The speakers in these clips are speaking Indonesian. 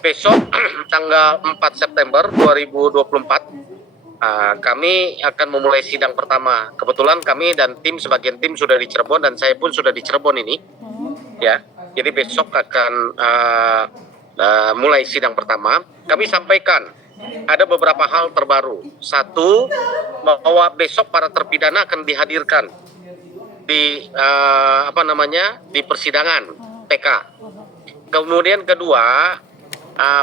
besok tanggal 4 September 2024 kami akan memulai sidang pertama. Kebetulan kami dan sebagian tim sudah di Cirebon dan saya pun sudah di Cirebon ini, ya. Jadi besok akan mulai sidang pertama. Kami sampaikan ada beberapa hal terbaru. Satu, bahwa besok para terpidana akan dihadirkan di di persidangan PK. Kemudian kedua,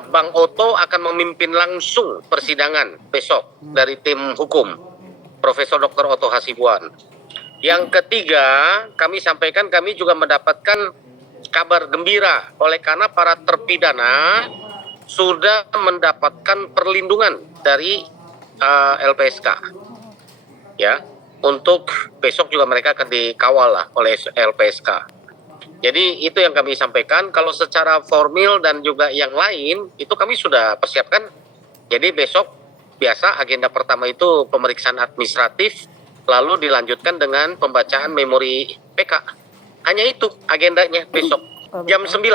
Bang Oto akan memimpin langsung persidangan besok dari tim hukum Profesor Dr. Oto Hasibuan. Yang ketiga, kami sampaikan kami juga mendapatkan kabar gembira oleh karena para terpidana sudah mendapatkan perlindungan dari LPSK. Ya, untuk besok juga mereka akan dikawal lah oleh LPSK. Jadi itu yang kami sampaikan. Kalau secara formil dan juga yang lain itu kami sudah persiapkan. Jadi besok biasa agenda pertama itu pemeriksaan administratif, lalu dilanjutkan dengan pembacaan memori PK. Hanya itu agendanya besok. Jam 9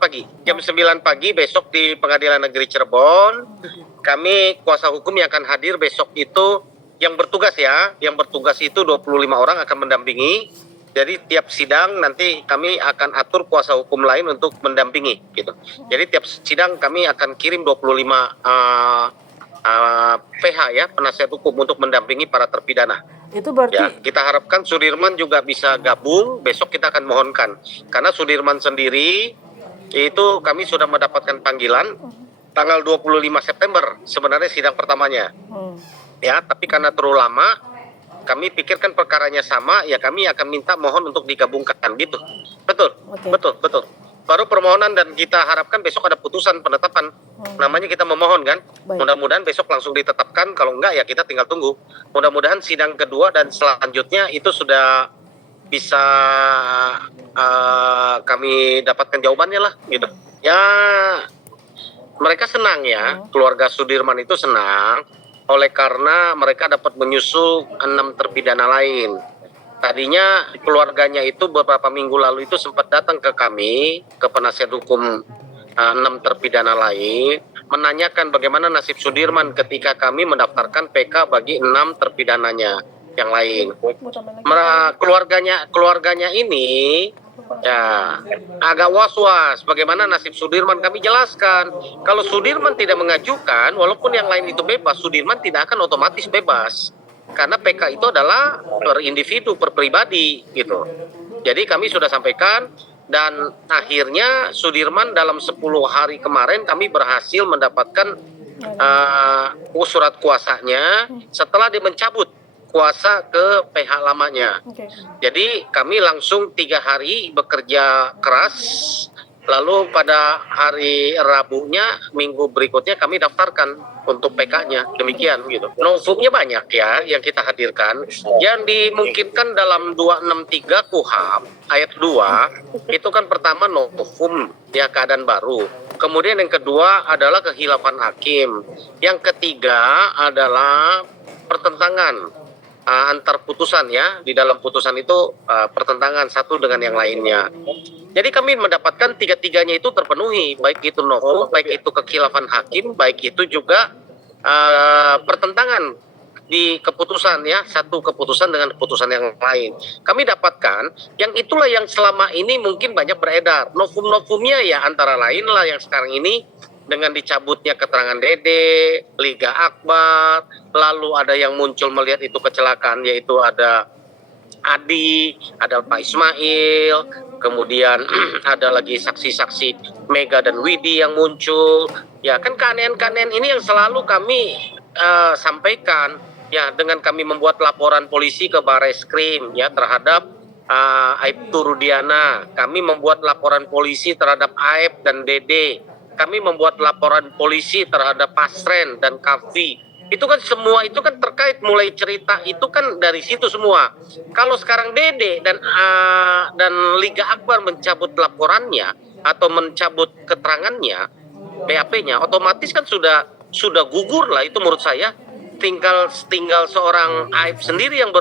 pagi. Jam 9 pagi besok di Pengadilan Negeri Cirebon. Kami kuasa hukum yang akan hadir besok itu yang bertugas ya. Yang bertugas itu 25 orang akan mendampingi. Jadi tiap sidang nanti kami akan atur kuasa hukum lain untuk mendampingi gitu. Jadi tiap sidang kami akan kirim 25 PH ya, penasihat hukum untuk mendampingi para terpidana. Itu berarti ya, kita harapkan Sudirman juga bisa gabung. Besok kita akan mohonkan. Karena Sudirman sendiri itu kami sudah mendapatkan panggilan tanggal 25 September sebenarnya sidang pertamanya. Ya, tapi karena terlalu lama kami pikirkan perkaranya sama, ya kami akan minta mohon untuk digabungkan gitu. Betul, okay. betul. Baru permohonan dan kita harapkan besok ada putusan penetapan. Namanya kita memohon kan. Mudah-mudahan besok langsung ditetapkan. Kalau enggak ya kita tinggal tunggu. Mudah-mudahan sidang kedua dan selanjutnya itu sudah bisa kami dapatkan jawabannya lah gitu. Ya mereka senang ya, keluarga Sudirman itu senang. Oleh karena mereka dapat menyusul 6 terpidana lain. Tadinya keluarganya itu beberapa minggu lalu itu sempat datang ke kami, ke penasihat hukum 6 terpidana lain, menanyakan bagaimana nasib Sudirman ketika kami mendaftarkan PK bagi 6 terpidananya yang lain. Keluarganya ini ya agak was-was bagaimana nasib Sudirman. Kami jelaskan kalau Sudirman tidak mengajukan, walaupun yang lain itu bebas, Sudirman tidak akan otomatis bebas karena PK itu adalah per individu, per pribadi gitu. Jadi kami sudah sampaikan dan akhirnya Sudirman dalam 10 hari kemarin kami berhasil mendapatkan surat kuasanya setelah dia mencabut kuasa ke PH lamanya. Jadi kami langsung 3 hari bekerja keras. Lalu pada hari Rabunya minggu berikutnya kami daftarkan untuk PK-nya. Demikian gitu. Novumnya banyak ya yang kita hadirkan. Yang dimungkinkan dalam 263 KUHP ayat 2 itu kan pertama novum ya, keadaan baru. Kemudian yang kedua adalah kehilafan hakim. Yang ketiga adalah pertentangan antar putusan ya. Di dalam putusan itu pertentangan satu dengan yang lainnya. Jadi kami mendapatkan tiga-tiganya itu terpenuhi, baik itu novum, baik itu kekhilafan hakim, baik itu juga pertentangan di keputusan ya, satu keputusan dengan keputusan yang lain. Kami dapatkan yang itulah yang selama ini mungkin banyak beredar. Novum-novumnya ya antara lain lah yang sekarang ini dengan dicabutnya keterangan Dede, Liga Akbar, lalu ada yang muncul melihat itu kecelakaan, yaitu ada Adi, ada Pak Ismail, kemudian ada lagi saksi-saksi Mega dan Widi yang muncul. Ya kan keanehan-keanehan ini yang selalu kami sampaikan ya, dengan kami membuat laporan polisi ke Barreskrim ya terhadap Aibtu Rudiana. Kami membuat laporan polisi terhadap Aib dan Dede. Kami membuat laporan polisi terhadap Pasren dan Kavi. Itu kan semua itu kan terkait, mulai cerita itu kan dari situ semua. Kalau sekarang Dede dan Liga Akbar mencabut laporannya atau mencabut keterangannya, BAP-nya, otomatis kan sudah gugur lah itu menurut saya. tinggal seorang Aib sendiri yang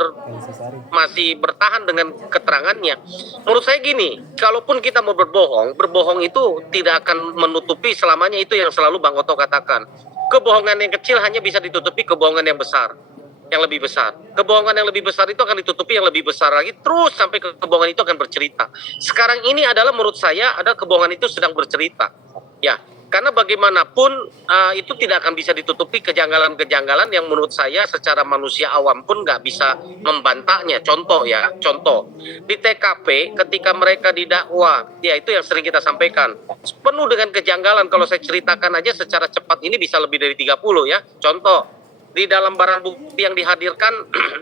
masih bertahan dengan keterangannya. Menurut saya gini, kalaupun kita mau berbohong itu tidak akan menutupi selamanya, itu yang selalu Bang Oto katakan. Kebohongan yang kecil hanya bisa ditutupi kebohongan yang besar, yang lebih besar. Kebohongan yang lebih besar itu akan ditutupi yang lebih besar lagi, terus sampai kebohongan itu akan bercerita. Sekarang ini adalah menurut saya ada kebohongan itu sedang bercerita. Ya, karena bagaimanapun itu tidak akan bisa ditutupi kejanggalan-kejanggalan yang menurut saya secara manusia awam pun nggak bisa membantahnya. Contoh di TKP ketika mereka didakwa, ya itu yang sering kita sampaikan, penuh dengan kejanggalan. Kalau saya ceritakan aja secara cepat ini bisa lebih dari 30 ya. Contoh, di dalam barang bukti yang dihadirkan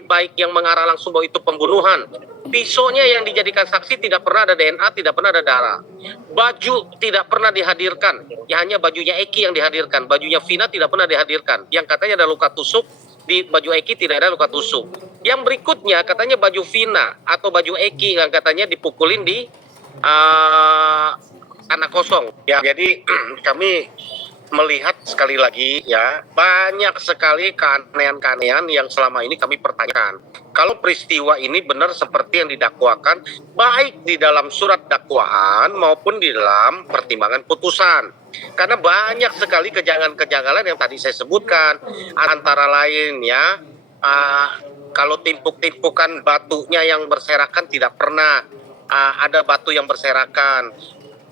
baik yang mengarah langsung bahwa itu pembunuhan, pisaunya yang dijadikan saksi tidak pernah ada DNA, tidak pernah ada darah, baju tidak pernah dihadirkan, ya hanya bajunya Eki yang dihadirkan, bajunya Vina tidak pernah dihadirkan, yang katanya ada luka tusuk, di baju Eki tidak ada luka tusuk. Yang berikutnya katanya baju Vina atau baju Eki yang katanya dipukulin di tanah kosong ya. Jadi kami melihat sekali lagi ya, banyak sekali keanehan-keanehan yang selama ini kami pertanyakan. Kalau peristiwa ini benar seperti yang didakwakan, baik di dalam surat dakwaan maupun di dalam pertimbangan putusan. Karena banyak sekali kejanggalan-kejanggalan yang tadi saya sebutkan, antara lain ya, kalau timpuk-timpukan batunya yang berserakan tidak pernah ada batu yang berserakan.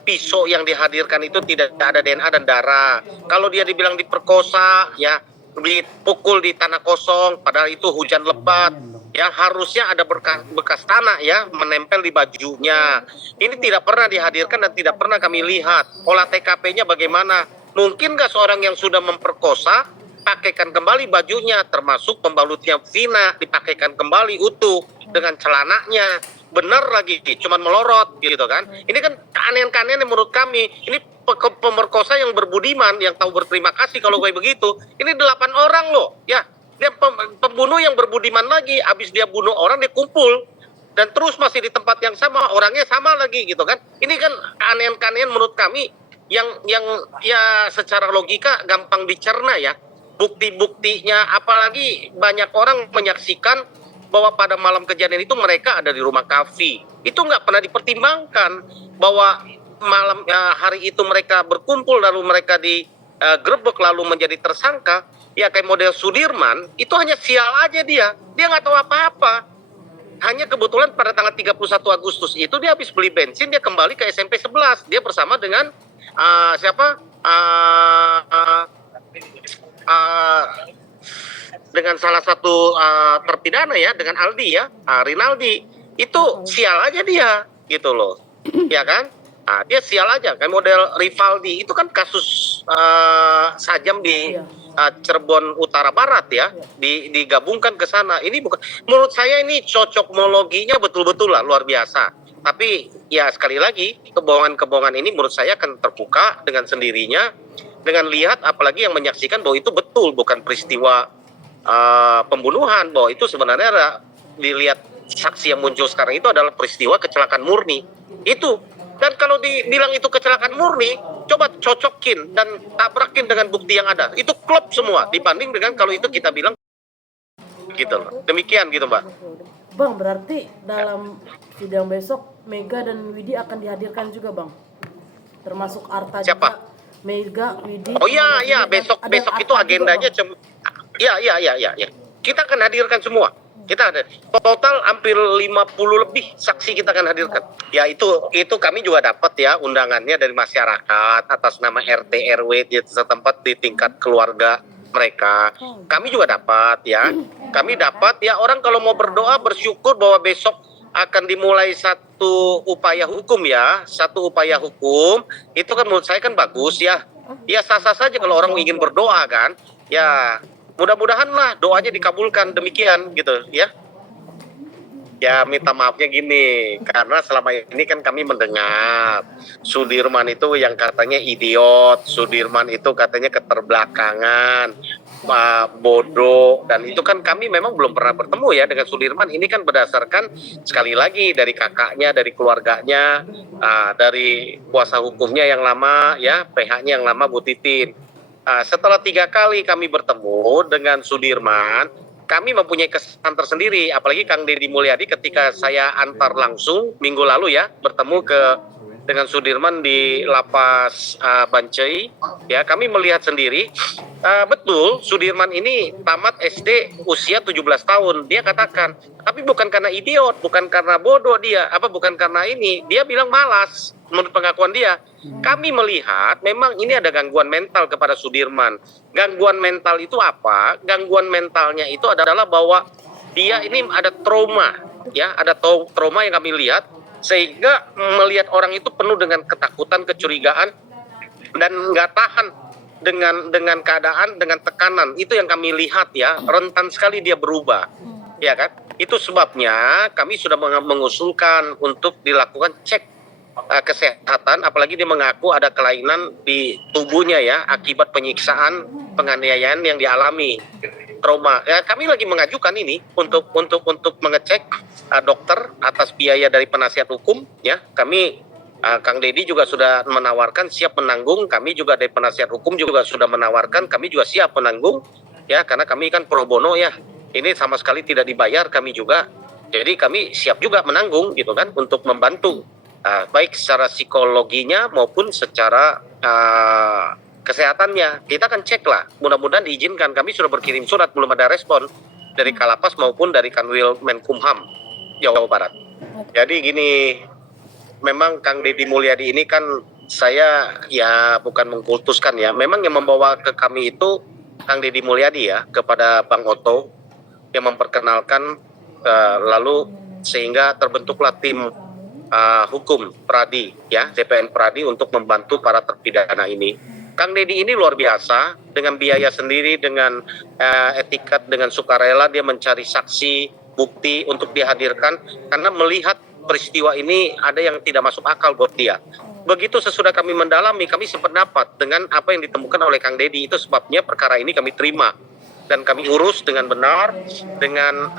Pisau yang dihadirkan itu tidak ada DNA dan darah. Kalau dia dibilang diperkosa, ya dipukul di tanah kosong, padahal itu hujan lebat, ya harusnya ada bekas tanah ya menempel di bajunya. Ini tidak pernah dihadirkan dan tidak pernah kami lihat. Olah TKP-nya bagaimana? Mungkin nggak seorang yang sudah memperkosa pakaikan kembali bajunya, termasuk pembalutnya Vina dipakaikan kembali utuh dengan celananya. Benar lagi, cuman melorot gitu kan. Ini kan keanehan-keanehan yang menurut kami, ini pemerkosa yang berbudiman, yang tahu berterima kasih kalau kayak begitu. Ini 8 orang loh, ya. Dia pembunuh yang berbudiman lagi, habis dia bunuh orang dia kumpul dan terus masih di tempat yang sama, orangnya sama lagi gitu kan. Ini kan keanehan-keanehan menurut kami yang ya secara logika gampang dicerna ya. Bukti-buktinya, apalagi banyak orang menyaksikan bahwa pada malam kejadian itu mereka ada di rumah kafe. Itu nggak pernah dipertimbangkan bahwa malam hari itu mereka berkumpul lalu mereka digerebek lalu menjadi tersangka. Ya kayak model Sudirman itu hanya sial aja dia nggak tahu apa-apa. Hanya kebetulan pada tanggal 31 Agustus itu dia habis beli bensin, dia kembali ke SMP 11. Dia bersama dengan dengan salah satu terpidana ya, dengan Aldi ya, Rinaldi. Itu sial aja dia gitu loh, ya kan? Dia sial aja kayak model Rivaldi. Itu kan kasus sajam di Cirebon Utara Barat ya, digabungkan ke sana. Ini bukan, menurut saya ini cocokmologinya betul-betul lah luar biasa. Tapi ya sekali lagi, kebohongan-kebohongan ini menurut saya akan terbuka dengan sendirinya dengan lihat, apalagi yang menyaksikan bahwa itu betul bukan peristiwa pembunuhan, bahwa itu sebenarnya dilihat saksi yang muncul sekarang itu adalah peristiwa kecelakaan murni itu. Dan kalau dibilang itu kecelakaan murni, coba cocokin dan tabrakin dengan bukti yang ada, itu klop semua dibanding dengan kalau itu kita bilang gitu loh. Demikian gitu Mbak. Bang, berarti dalam sidang besok Mega dan Widi akan dihadirkan juga Bang, termasuk Arta siapa? Juga. Mega, Widi. Oh iya besok itu agendanya Ya. Kita akan hadirkan semua. Kita ada total hampir 50 lebih saksi kita akan hadirkan. Ya itu kami juga dapat ya undangannya dari masyarakat atas nama RT RW di setempat di tingkat keluarga mereka. Kami juga dapat ya. Kami dapat ya, orang kalau mau berdoa bersyukur bahwa besok akan dimulai satu upaya hukum ya. Satu upaya hukum itu kan menurut saya kan bagus ya. Ya sah-sah saja kalau orang ingin berdoa kan. Ya mudah-mudahan lah doanya dikabulkan, demikian gitu ya. Ya minta maafnya gini, karena selama ini kan kami mendengar Sudirman itu yang katanya idiot, Sudirman itu katanya keterbelakangan, bodoh, dan itu kan kami memang belum pernah bertemu ya dengan Sudirman. Ini kan berdasarkan sekali lagi dari kakaknya, dari keluarganya, dari kuasa hukumnya yang lama ya, PH-nya yang lama Bu Titin. Setelah 3 kali kami bertemu dengan Sudirman, kami mempunyai kesan tersendiri. Apalagi Kang Deddy Mulyadi ketika saya antar langsung minggu lalu ya, bertemu dengan Sudirman di lapas Bancai, ya kami melihat sendiri. Betul, Sudirman ini tamat SD usia 17 tahun. Dia katakan, tapi bukan karena idiot, bukan karena bodoh dia, bukan karena ini. Dia bilang malas, menurut pengakuan dia. Kami melihat memang ini ada gangguan mental kepada Sudirman. Gangguan mental itu apa? Gangguan mentalnya itu adalah bahwa dia ini ada trauma, ya, ada trauma yang kami lihat, sehingga melihat orang itu penuh dengan ketakutan, kecurigaan, dan nggak tahan dengan keadaan, dengan tekanan. Itu yang kami lihat ya, rentan sekali dia berubah, ya kan? Itu sebabnya kami sudah mengusulkan untuk dilakukan cek kesehatan, apalagi dia mengaku ada kelainan di tubuhnya ya, akibat penyiksaan, penganiayaan yang dialami, trauma. Ya, kami lagi mengajukan ini untuk mengecek dokter atas biaya dari penasihat hukum ya. Kami Kang Deddy juga sudah menawarkan siap menanggung, kami juga dari penasihat hukum juga sudah menawarkan, kami juga siap menanggung ya, karena kami kan pro bono ya, ini sama sekali tidak dibayar kami juga, jadi kami siap juga menanggung gitu kan, untuk membantu baik secara psikologinya maupun secara kesehatannya. Kita akan cek lah, mudah-mudahan diizinkan. Kami sudah berkirim surat, belum ada respon dari Kalapas maupun dari Kanwil Menkumham Jawa Barat. Jadi gini, memang Kang Deddy Mulyadi ini kan, saya ya bukan mengkultuskan ya, memang yang membawa ke kami itu Kang Deddy Mulyadi ya, kepada Bang Otto yang memperkenalkan, lalu sehingga terbentuklah tim hukum Pradi ya, TPN Pradi, untuk membantu para terpidana ini. Kang Deddy ini luar biasa, dengan biaya sendiri, dengan etikat, dengan sukarela dia mencari saksi, bukti untuk dihadirkan, karena melihat peristiwa ini ada yang tidak masuk akal buat dia. Begitu sesudah kami mendalami, kami sependapat dengan apa yang ditemukan oleh Kang Deddy. Itu sebabnya perkara ini kami terima dan kami urus dengan benar, dengan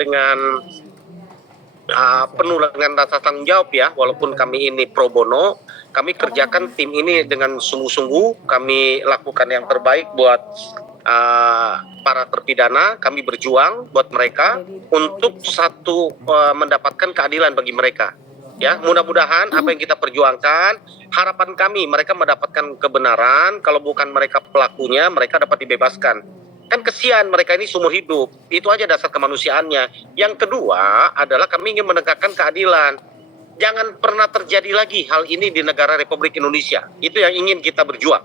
dengan penuh dengan rasa tanggung jawab ya. Walaupun kami ini pro bono, kami kerjakan tim ini dengan sungguh-sungguh. Kami lakukan yang terbaik buat para terpidana. Kami berjuang buat mereka untuk mendapatkan keadilan bagi mereka. Ya, mudah-mudahan apa yang kita perjuangkan, harapan kami mereka mendapatkan kebenaran. Kalau bukan mereka pelakunya, mereka dapat dibebaskan. Kan kesian, mereka ini seumur hidup. Itu aja dasar kemanusiaannya. Yang kedua adalah kami ingin menegakkan keadilan. Jangan pernah terjadi lagi hal ini di negara Republik Indonesia. Itu yang ingin kita berjuang.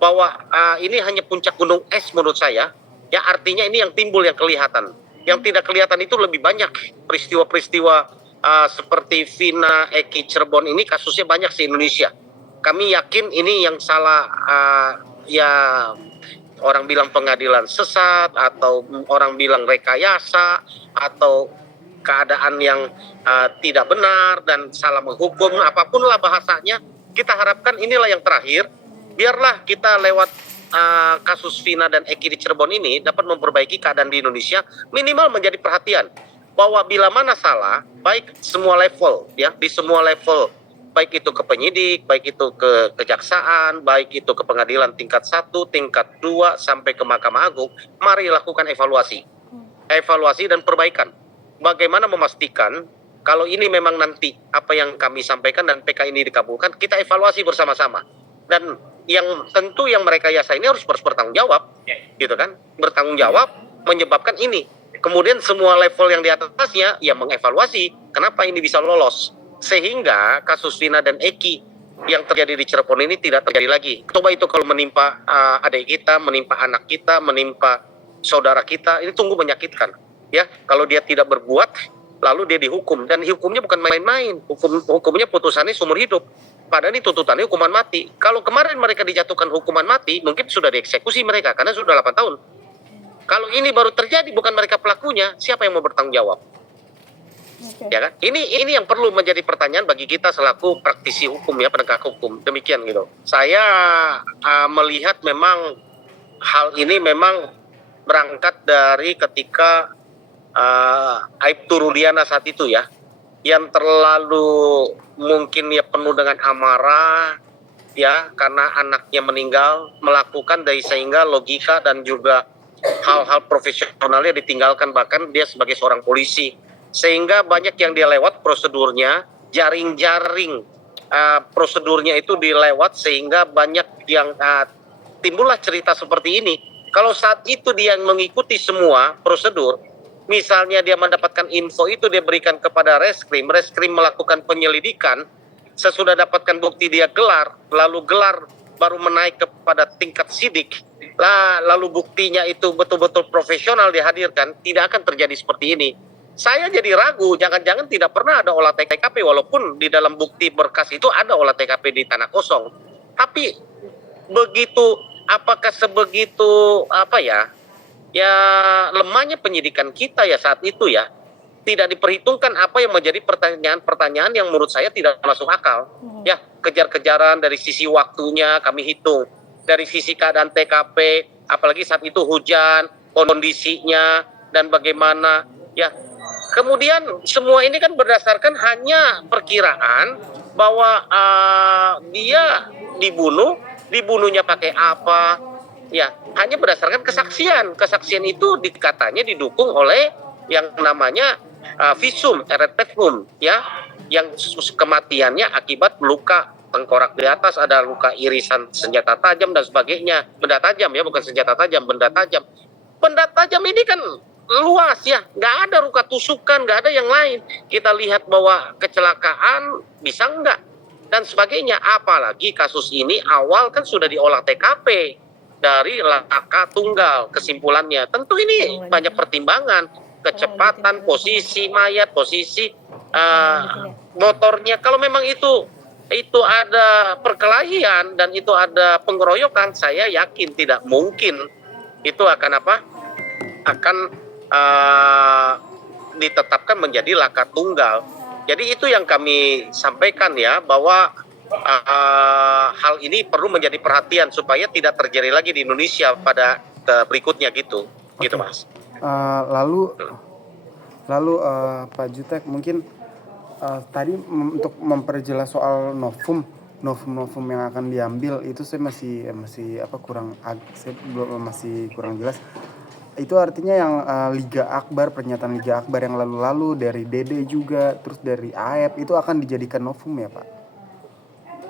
Bahwa ini hanya puncak gunung es menurut saya. Ya, artinya ini yang timbul, yang kelihatan. Yang tidak kelihatan itu lebih banyak peristiwa-peristiwa seperti Vina, Eki, Cirebon ini kasusnya banyak di Indonesia. Kami yakin ini yang salah, ya orang bilang pengadilan sesat, atau orang bilang rekayasa, atau keadaan yang tidak benar dan salah menghukum, apapun lah bahasanya. Kita harapkan inilah yang terakhir. Biarlah kita lewat kasus Vina dan Eki di Cirebon ini dapat memperbaiki keadaan di Indonesia, minimal menjadi perhatian bahwa bila mana salah, baik semua level ya, di semua level, baik itu ke penyidik, baik itu ke kejaksaan, baik itu ke pengadilan tingkat 1, tingkat 2 sampai ke Mahkamah Agung, mari lakukan evaluasi dan perbaikan. Bagaimana memastikan kalau ini memang nanti apa yang kami sampaikan dan PK ini dikabulkan, kita evaluasi bersama-sama. Dan yang tentu yang merekayasa ini harus bertanggung jawab, gitu kan? Bertanggung jawab menyebabkan ini. Kemudian semua level yang di atasnya ya mengevaluasi kenapa ini bisa lolos, sehingga kasus Vina dan Eki yang terjadi di Cirebon ini tidak terjadi lagi. Coba itu kalau menimpa adik kita, menimpa anak kita, menimpa saudara kita, ini sungguh menyakitkan. Ya, kalau dia tidak berbuat, lalu dia dihukum, dan hukumnya bukan main-main. Hukumnya putusannya seumur hidup. Padahal ini tuntutannya hukuman mati. Kalau kemarin mereka dijatuhkan hukuman mati, mungkin sudah dieksekusi mereka karena sudah 8 tahun. Kalau ini baru terjadi, bukan mereka pelakunya, siapa yang mau bertanggung jawab? Okay. Ya kan? Ini yang perlu menjadi pertanyaan bagi kita selaku praktisi hukum ya, penegak hukum. Demikian gitu. Saya melihat memang hal ini memang berangkat dari ketika Aibtu Rudiana saat itu ya, yang terlalu mungkin ya penuh dengan amarah, ya karena anaknya meninggal melakukan dari sehingga logika dan juga hal-hal profesionalnya ditinggalkan, bahkan dia sebagai seorang polisi sehingga banyak yang dia lewat prosedurnya, jaring-jaring prosedurnya itu dilewat sehingga banyak yang timbullah cerita seperti ini. Kalau saat itu dia mengikuti semua prosedur, misalnya dia mendapatkan info itu dia berikan kepada reskrim melakukan penyelidikan, sesudah dapatkan bukti dia gelar, lalu gelar baru menaik kepada tingkat sidik, lalu buktinya itu betul-betul profesional dihadirkan, tidak akan terjadi seperti ini. Saya jadi ragu, jangan-jangan tidak pernah ada olah TKP, walaupun di dalam bukti berkas itu ada olah TKP di tanah kosong. Tapi begitu, apakah sebegitu ya lemahnya penyidikan kita ya saat itu ya, tidak diperhitungkan apa yang menjadi pertanyaan-pertanyaan yang menurut saya tidak masuk akal. Ya, kejar-kejaran dari sisi waktunya kami hitung, dari sisi keadaan TKP, apalagi saat itu hujan, kondisinya dan bagaimana ya. Kemudian semua ini kan berdasarkan hanya perkiraan bahwa dia dibunuhnya pakai apa, ya hanya berdasarkan kesaksian itu katanya didukung oleh yang namanya visum eret petrum, ya yang kematiannya akibat luka tengkorak di atas, ada luka irisan senjata tajam dan sebagainya, benda tajam ya, bukan senjata tajam, benda tajam ini kan luas ya, nggak ada luka tusukan, nggak ada yang lain. Kita lihat bahwa kecelakaan bisa nggak dan sebagainya. Apalagi kasus ini awal kan sudah diolah TKP dari laka tunggal, kesimpulannya tentu ini banyak pertimbangan, kecepatan, posisi mayat, posisi motornya. Kalau memang itu ada perkelahian dan itu ada pengeroyokan, saya yakin tidak mungkin itu akan ditetapkan menjadi laka tunggal. Jadi itu yang kami sampaikan ya, bahwa hal ini perlu menjadi perhatian supaya tidak terjadi lagi di Indonesia pada berikutnya gitu. Okay. Gitu Mas. Lalu Pak Jutek mungkin tadi untuk memperjelas soal novum yang akan diambil itu saya masih kurang jelas. Itu artinya yang Liga Akbar, pernyataan Liga Akbar yang lalu-lalu dari Dede juga, terus dari AEP itu akan dijadikan novum ya Pak?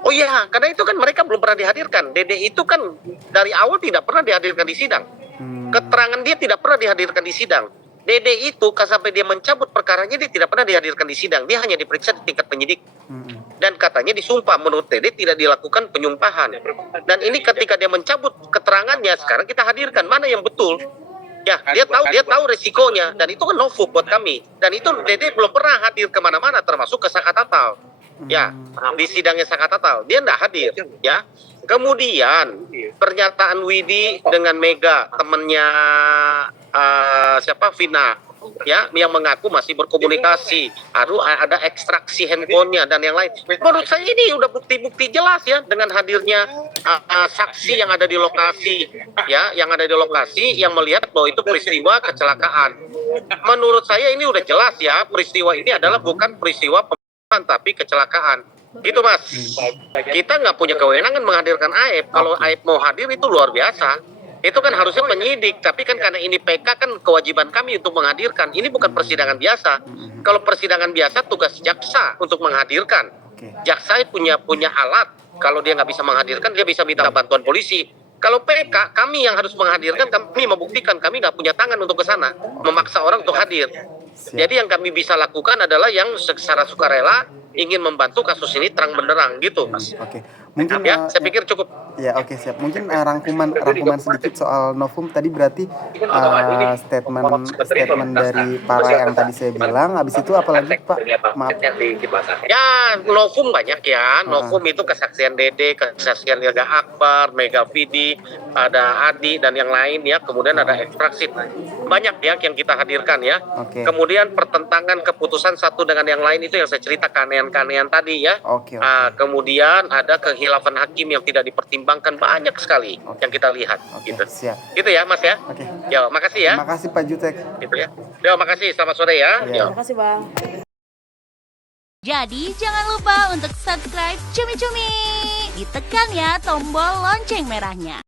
Oh iya, karena itu kan mereka belum pernah dihadirkan. Dede itu kan dari awal tidak pernah dihadirkan di sidang. Keterangan dia tidak pernah dihadirkan di sidang. Dede itu sampai dia mencabut perkaranya dia tidak pernah dihadirkan di sidang. Dia hanya diperiksa di tingkat penyidik. Dan katanya disumpah, menurut Dede tidak dilakukan penyumpahan. Dan ini ketika dia mencabut keterangannya, sekarang kita hadirkan mana yang betul. Ya, dia tahu resikonya, dan itu kan novum buat kami. Dan itu Dede belum pernah hadir kemana-mana, termasuk ke Sakatatal. Ya, di sidangnya Sakatatal dia tidak hadir. Ya, kemudian pernyataan Widi dengan Mega, temannya Vina, ya, yang mengaku masih berkomunikasi, ada ekstraksi handphonenya dan yang lain. Menurut saya ini udah bukti-bukti jelas ya, dengan hadirnya saksi yang ada di lokasi, ya, yang melihat bahwa itu peristiwa kecelakaan. Menurut saya ini udah jelas ya, peristiwa ini adalah bukan peristiwa pembunuhan tapi kecelakaan. Gitu Mas. Kita nggak punya kewenangan menghadirkan AEP. Kalau AEP mau hadir itu luar biasa. Itu kan harusnya penyidik, tapi kan karena ini PK kan kewajiban kami untuk menghadirkan. Ini bukan persidangan biasa. Kalau persidangan biasa tugas jaksa untuk menghadirkan. Jaksa punya alat. Kalau dia nggak bisa menghadirkan, dia bisa minta bantuan polisi. Kalau PK, kami yang harus menghadirkan, kami membuktikan, kami nggak punya tangan untuk ke sana, memaksa orang untuk hadir. Jadi yang kami bisa lakukan adalah yang secara sukarela ingin membantu kasus ini terang benderang gitu Mas. Oke. Mungkin ya, saya pikir cukup. Ya, oke, siap. Mungkin rangkuman sedikit soal novum tadi, berarti statement dari para yang tadi saya bilang. Habis itu apalagi Pak? Maaf. Ya, novum banyak ya. Novum itu kesaksian Dede, kesaksian Liga Akbar, Mega Vidi, ada Adi dan yang lain ya. Kemudian ada ekstraksi. Banyak ya yang kita hadirkan ya. Kemudian pertentangan keputusan satu dengan yang lain itu yang saya cerita, keanehan-keanehan tadi ya. Kemudian ada kehilafan hakim yang tidak dipertimbangkan, banyak sekali yang kita lihat. Gitu. Siap. Gitu ya Mas ya. Ya, makasih ya. Terima kasih Pak Jutek. Gitu ya. Ya, makasih. Selamat sore ya. Terima kasih Bang. Jadi jangan lupa untuk subscribe Cumi Cumi. Ditekan ya tombol lonceng merahnya.